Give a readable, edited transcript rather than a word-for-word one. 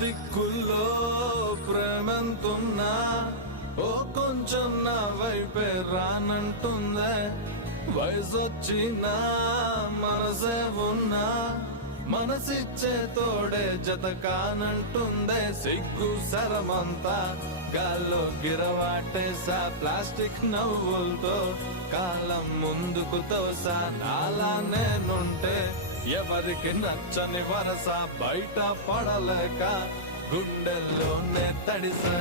దిక్కుల్లో ప్రేమంతున్నా ఓ కొంచెం నా వైపే రానంటుందే. వయసొచ్చినా మనసే ఉన్నా మనసిచ్చే తోడే జత కానంటుందే. సిగ్గు శరమంతా గాల్లో గిరవాటేసా ప్లాస్టిక్ నవ్వులతో కాలం ముందుకు తోసా. నాలా నేనుంటే ఎవరికి నచ్చని వరస బయట పడలేక గుండెల్లోనే తడిసా.